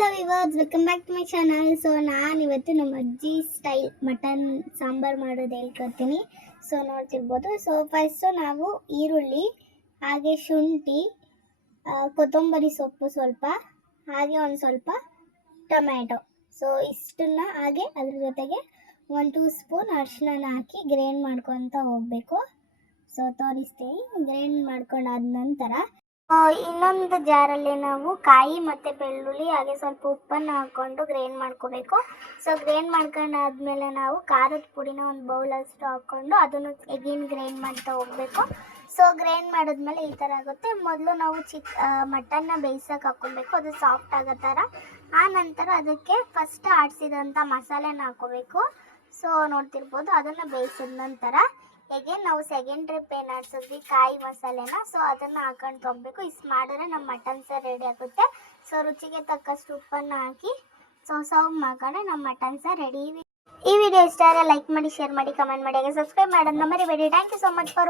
Hello viewers, welcome back to my channel. So ನಾನು ಇವತ್ತು ನಮ್ಮ ಅಜ್ಜಿ ಸ್ಟೈಲ್ ಮಟನ್ ಸಾಂಬಾರು ಮಾಡೋದು ಹೇಳ್ಕೊಡ್ತೀನಿ. ಸೊ ನೋಡ್ತಿರ್ಬೋದು. ಸೊ ಫಸ್ಟು ನಾವು ಈರುಳ್ಳಿ, ಹಾಗೆ ಶುಂಠಿ, ಕೊತ್ತಂಬರಿ ಸೊಪ್ಪು ಸ್ವಲ್ಪ, ಹಾಗೆ ಒಂದು ಸ್ವಲ್ಪ ಟೊಮ್ಯಾಟೊ, ಸೊ ಇಷ್ಟನ್ನ ಹಾಗೆ ಅದ್ರ ಜೊತೆಗೆ 1-2 ಸ್ಪೂನ್ ಅರಿಶಿನ ಹಾಕಿ ಗ್ರೈಂಡ್ ಮಾಡ್ಕೊತ ಹೋಗಬೇಕು. ಸೊ ತೋರಿಸ್ತೀನಿ. ಗ್ರೈಂಡ್ ಮಾಡ್ಕೊಂಡಾದ ನಂತರ ಇನ್ನೊಂದು ಜಾರಲ್ಲಿ ನಾವು ಕಾಯಿ ಮತ್ತು ಬೆಳ್ಳುಳ್ಳಿ ಹಾಗೆ ಸ್ವಲ್ಪ ಉಪ್ಪನ್ನು ಹಾಕ್ಕೊಂಡು ಗ್ರೈಂಡ್ ಮಾಡ್ಕೋಬೇಕು. ಸೊ ಗ್ರೈಂಡ್ ಮಾಡ್ಕೊಂಡಾದ್ಮೇಲೆ ನಾವು ಖಾರದ ಪುಡಿನ ಒಂದು ಬೌಲಷ್ಟು ಹಾಕ್ಕೊಂಡು ಅದನ್ನು ಎಗೇನ್ ಗ್ರೈಂಡ್ ಮಾಡ್ತಾ ಹೋಗಬೇಕು. ಸೊ ಗ್ರೈಂಡ್ ಮಾಡಿದ್ಮೇಲೆ ಈ ಥರ ಆಗುತ್ತೆ. ಮೊದಲು ನಾವು ಮಟನ್ನ ಬೇಯಿಸೋಕೆ ಹಾಕ್ಕೊಬೇಕು, ಅದು ಸಾಫ್ಟ್ ಆಗೋ ಥರ. ಆ ನಂತರ ಅದಕ್ಕೆ ಫಸ್ಟ್ ಆಡಿಸಿದಂಥ ಮಸಾಲೆನ ಹಾಕ್ಕೋಬೇಕು. ಸೊ ನೋಡ್ತಿರ್ಬೋದು. ಅದನ್ನು ಬೇಯಿಸಿದ ನಂತರ ಎಗೇನ್ ನಾವು ಸೆಕೆಂಡ್ ಟ್ರಿಪ್ ಏನು ಆಡಿಸಿದ್ವಿ ಕಾಯಿ ಮಸಾಲೆನ, ಸೊ ಅದನ್ನು ಹಾಕೊಂಡು ಹೋಗಬೇಕು. ಇಷ್ಟು ಮಾಡಿದ್ರೆ ನಮ್ಮ ಮಟನ್ ಸಾರು ರೆಡಿ ಆಗುತ್ತೆ. ಸೊ ರುಚಿಗೆ ತಕ್ಕಷ್ಟು ಉಪ್ಪನ್ನು ಹಾಕಿ ಸರ್ವ್ ಮಾಡ್ಕೊಂಡ್ರೆ ನಮ್ಮ ಮಟನ್ ಸಾರು ರೆಡಿ. ಈ ವಿಡಿಯೋ ಇಷ್ಟ ಆದರೆ ಲೈಕ್ ಮಾಡಿ, ಶೇರ್ ಮಾಡಿ, ಕಮೆಂಟ್ ಮಾಡಿ, ಹಾಗೆ ಸಬ್ಸ್ಕ್ರೈಬ್ ಮಾಡೋದನ್ನ ಮರಿಬೇಡಿ. Thank you so much for